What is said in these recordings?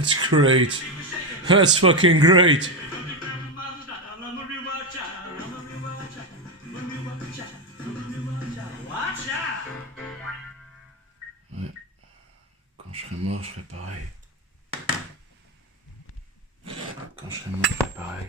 That's great. That's fucking great. Ouais. Quand je serai mort, je ferai pareil. Quand je serai mort, je ferai pareil.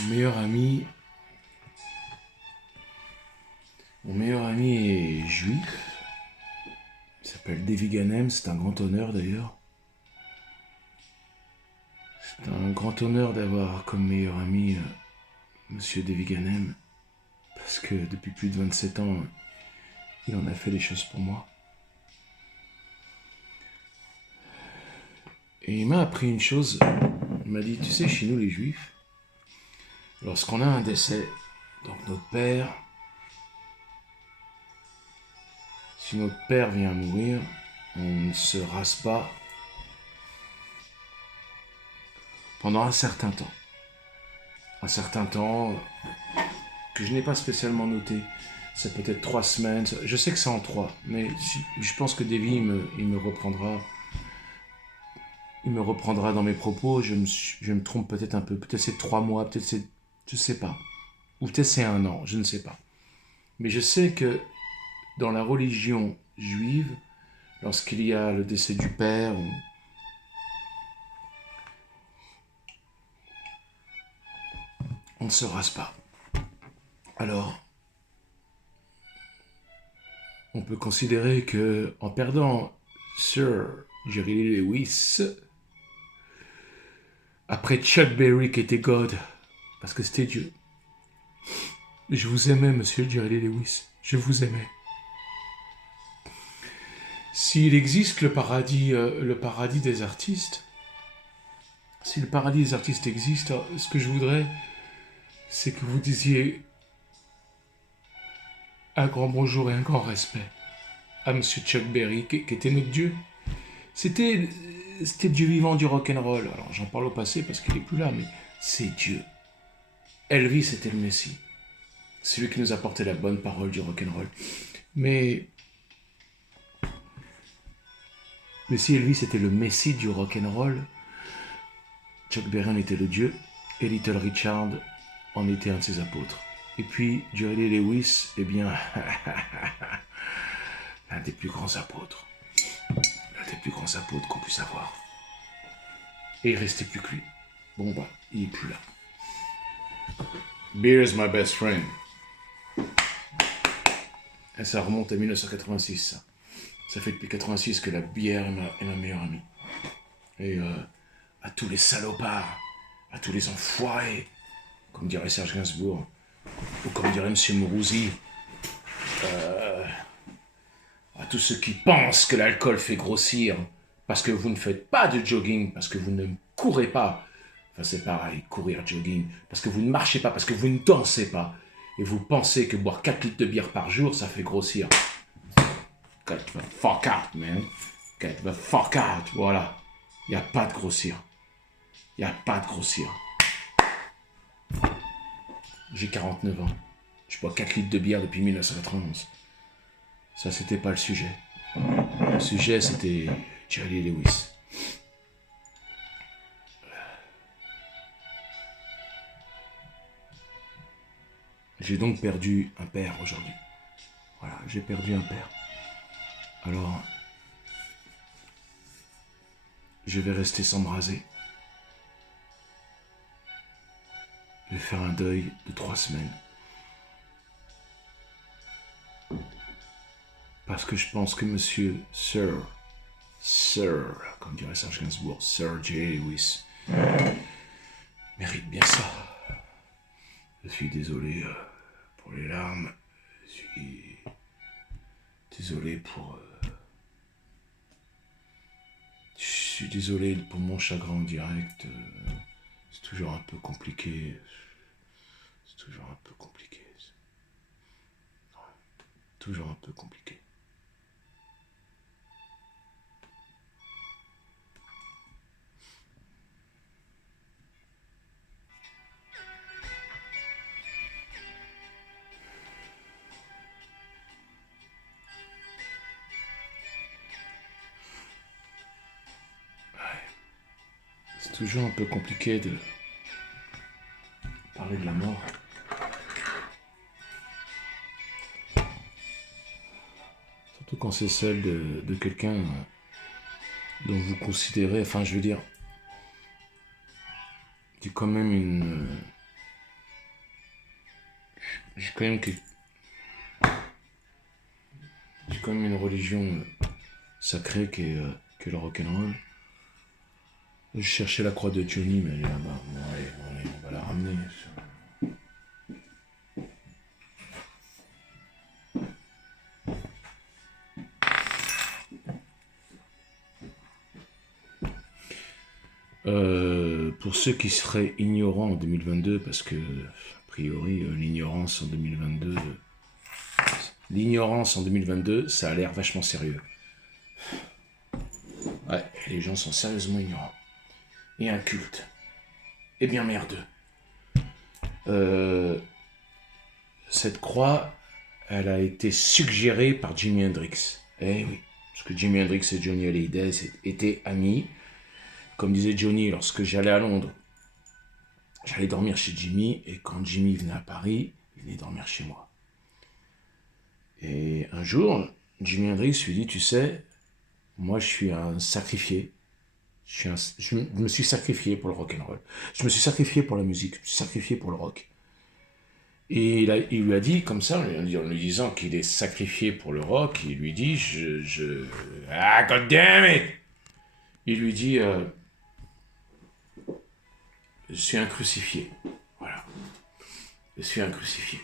Mon meilleur ami... Mon meilleur ami est juif. Il s'appelle Davy Ganem, c'est un grand honneur d'ailleurs. C'est un grand honneur d'avoir comme meilleur ami Monsieur Davy Ganem, parce que depuis plus de 27 ans, il en a fait des choses pour moi. Et il m'a appris une chose, il m'a dit, tu sais, chez nous les juifs, lorsqu'on a un décès, donc notre père, si notre père vient à mourir, on ne se rase pas pendant un certain temps. Un certain temps que je n'ai pas spécialement noté. Ça peut être 3 semaines. Je sais que c'est en 3, mais je pense que Davy, il me reprendra. Il me reprendra dans mes propos. Je me trompe peut-être un peu. Peut-être c'est 3 mois, peut-être c'est... Je sais pas. Ou peut-être c'est 1 an, je ne sais pas. Mais je sais que dans la religion juive, lorsqu'il y a le décès du père, on ne se rase pas. Alors, on peut considérer que en perdant Sir Jerry Lee Lewis, après Chuck Berry qui était God, parce que c'était Dieu, je vous aimais, monsieur Jerry Lee Lewis, je vous aimais. S'il existe le paradis des artistes, si le paradis des artistes existe, ce que je voudrais, c'est que vous disiez un grand bonjour et un grand respect à monsieur Chuck Berry, qui était notre Dieu. C'était le Dieu vivant du rock'n'roll. Alors j'en parle au passé parce qu'il n'est plus là, mais c'est Dieu. Elvis était le Messie. Celui qui nous apportait la bonne parole du rock'n'roll. Mais si Elvis était le Messie du rock'n'roll, Chuck Berry en était le Dieu, et Little Richard en était un de ses apôtres. Et puis, Jerry Lee Lewis, eh bien, l'un des plus grands apôtres. L'un des plus grands apôtres qu'on puisse avoir. Et il restait plus que lui. Bon bah, il est plus là. Beer is my best friend. Et ça remonte à 1986, ça. Ça fait depuis 86 que la bière est ma meilleure amie. Et à tous les salopards, à tous les enfoirés, comme dirait Serge Gainsbourg, ou comme dirait M. Mourouzi, à tous ceux qui pensent que l'alcool fait grossir, parce que vous ne faites pas de jogging, parce que vous ne courez pas. Enfin, c'est pareil, courir, jogging, parce que vous ne marchez pas, parce que vous ne dansez pas. Et vous pensez que boire 4 litres de bière par jour, ça fait grossir. Get the fuck out, man. Get the fuck out, voilà. Il n'y a pas de grossir. Il n'y a pas de grossir. J'ai 49 ans. Je bois 4 litres de bière depuis 1991. Ça, c'était pas le sujet. Le sujet, c'était Jerry Lee Lewis. J'ai donc perdu un père aujourd'hui. Voilà, j'ai perdu un père. Alors, je vais rester sans me raser. Je vais faire un deuil de 3 semaines. Parce que je pense que monsieur Sir, comme dirait Serge Gainsbourg, Sir J. Lewis, mérite bien ça. Je suis désolé pour les larmes. Je suis désolé pour... Je suis désolé pour mon chagrin en direct. C'est toujours un peu compliqué. C'est toujours un peu compliqué. Toujours un peu compliqué. toujours un peu compliqué de parler de la mort. Surtout quand c'est celle de quelqu'un dont vous considérez, enfin je veux dire, j'ai quand même j'ai quand même une religion sacrée qui est le rock'n'roll. Je cherchais la croix de Johnny, mais elle est là-bas. Bon, allez, on va la ramener. Pour ceux qui seraient ignorants en 2022, parce que, a priori, l'ignorance en 2022, ça a l'air vachement sérieux. Ouais, les gens sont sérieusement ignorants. Et incultes. Et bien merdeux. Cette croix, elle a été suggérée par Jimi Hendrix. Eh oui, parce que Jimi Hendrix et Johnny Hallyday étaient amis. Comme disait Johnny, lorsque j'allais à Londres, j'allais dormir chez Jimi, et quand Jimi venait à Paris, il venait dormir chez moi. Et un jour, Jimi Hendrix lui dit, tu sais, moi je suis un sacrifié. Je me suis sacrifié pour le rock'n'roll. Je me suis sacrifié pour la musique. Je me suis sacrifié pour le rock. Et il lui a dit, comme ça, en lui disant qu'il est sacrifié pour le rock, il lui dit, Ah, God damn it! Il lui dit, je suis un crucifié. Voilà. Je suis un crucifié.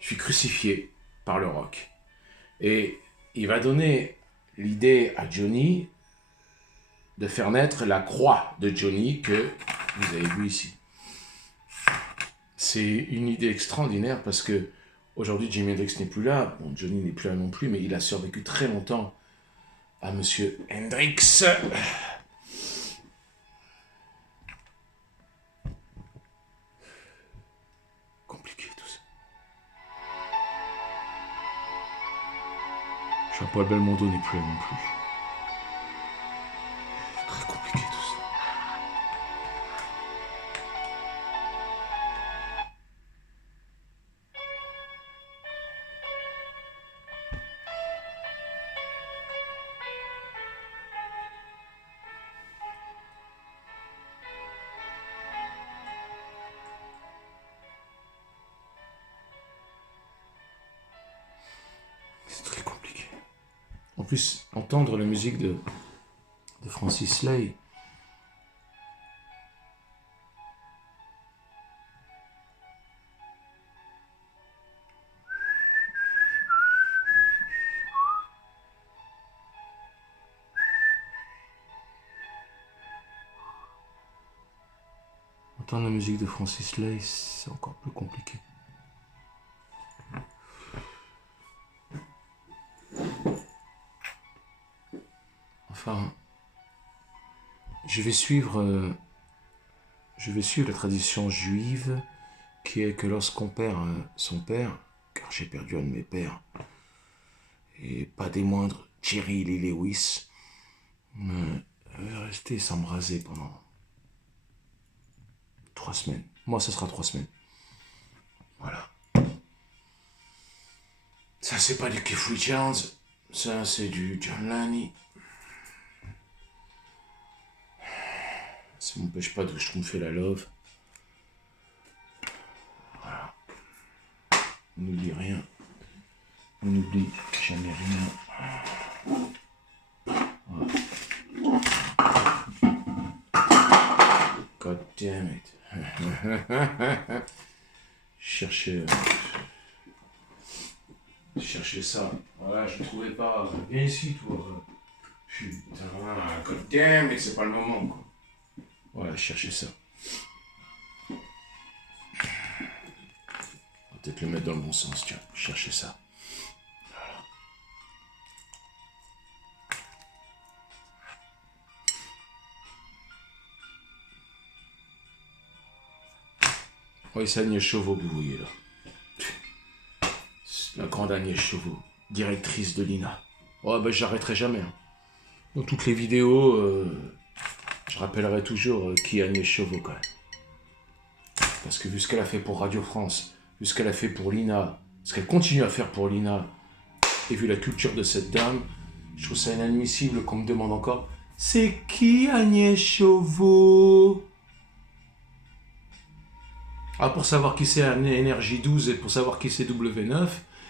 Je suis crucifié par le rock. Et il va donner l'idée à Johnny de faire naître la croix de Johnny que vous avez vue ici. C'est une idée extraordinaire parce que aujourd'hui Jimi Hendrix n'est plus là, bon, Johnny n'est plus là non plus, mais il a survécu très longtemps à Monsieur Hendrix. Compliqué tout ça. Jean-Paul Belmondo n'est plus là non plus. Très compliqué tout ça. C'est très compliqué. En plus, entendre la musique de Francis Lay, c'est encore plus compliqué. Enfin, je vais suivre la tradition juive qui est que lorsqu'on perd son père, car j'ai perdu un de mes pères, et pas des moindres, Jerry Lee Lewis, va rester s'embraser pendant 3 semaines. Moi, ça sera 3 semaines. Voilà. Ça, c'est pas du Keith Richards, ça, c'est du John Lanny. Ça m'empêche pas de schtroumpfer la love. Voilà. On n'oublie rien. On n'oublie jamais rien. Voilà. God damn it. Chercher ça. Voilà, je ne trouvais pas. Viens ici, toi. Putain, God damn it, c'est pas le moment, quoi. Voilà, chercher ça. On va peut-être le mettre dans le bon sens, tiens. Chercher ça. Voilà. Oui, c'est Agnès Chauveau que vous voyez là. La grande Agnès Chauveau, directrice de l'INA. Oh, ben j'arrêterai jamais. Hein. Dans toutes les vidéos, je rappellerai toujours qui a Agnès Chauveau quand même. Parce que vu ce qu'elle a fait pour Radio France, vu ce qu'elle a fait pour l'INA, ce qu'elle continue à faire pour l'INA, et vu la culture de cette dame, je trouve ça inadmissible qu'on me demande encore « C'est qui Agnès Chauveau ?» Ah, pour savoir qui c'est Énergie 12 et pour savoir qui c'est W9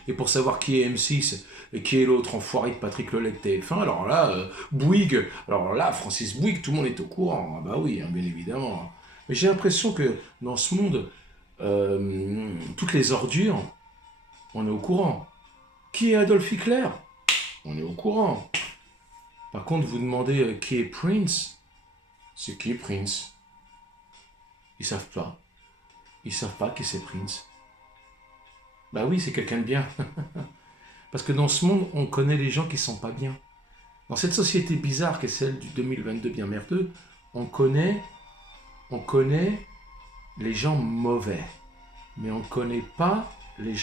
et pour savoir qui est M6 et qui est l'autre enfoiré de Patrick Lelette TF1, alors là, Bouygues, alors là, Francis Bouygues, tout le monde est au courant. Ah bah oui, hein, bien évidemment. Mais j'ai l'impression que dans ce monde, toutes les ordures, on est au courant. Qui est Adolf Hitler? On est au courant. Par contre, vous demandez qui est Prince? C'est qui Prince? Ils savent pas. Ils savent pas qui c'est Prince. Bah oui, c'est quelqu'un de bien. Parce que dans ce monde, on connaît les gens qui sont pas bien. Dans cette société bizarre qui est celle du 2022 bien merdeux, on connaît les gens mauvais. Mais on connaît pas les gens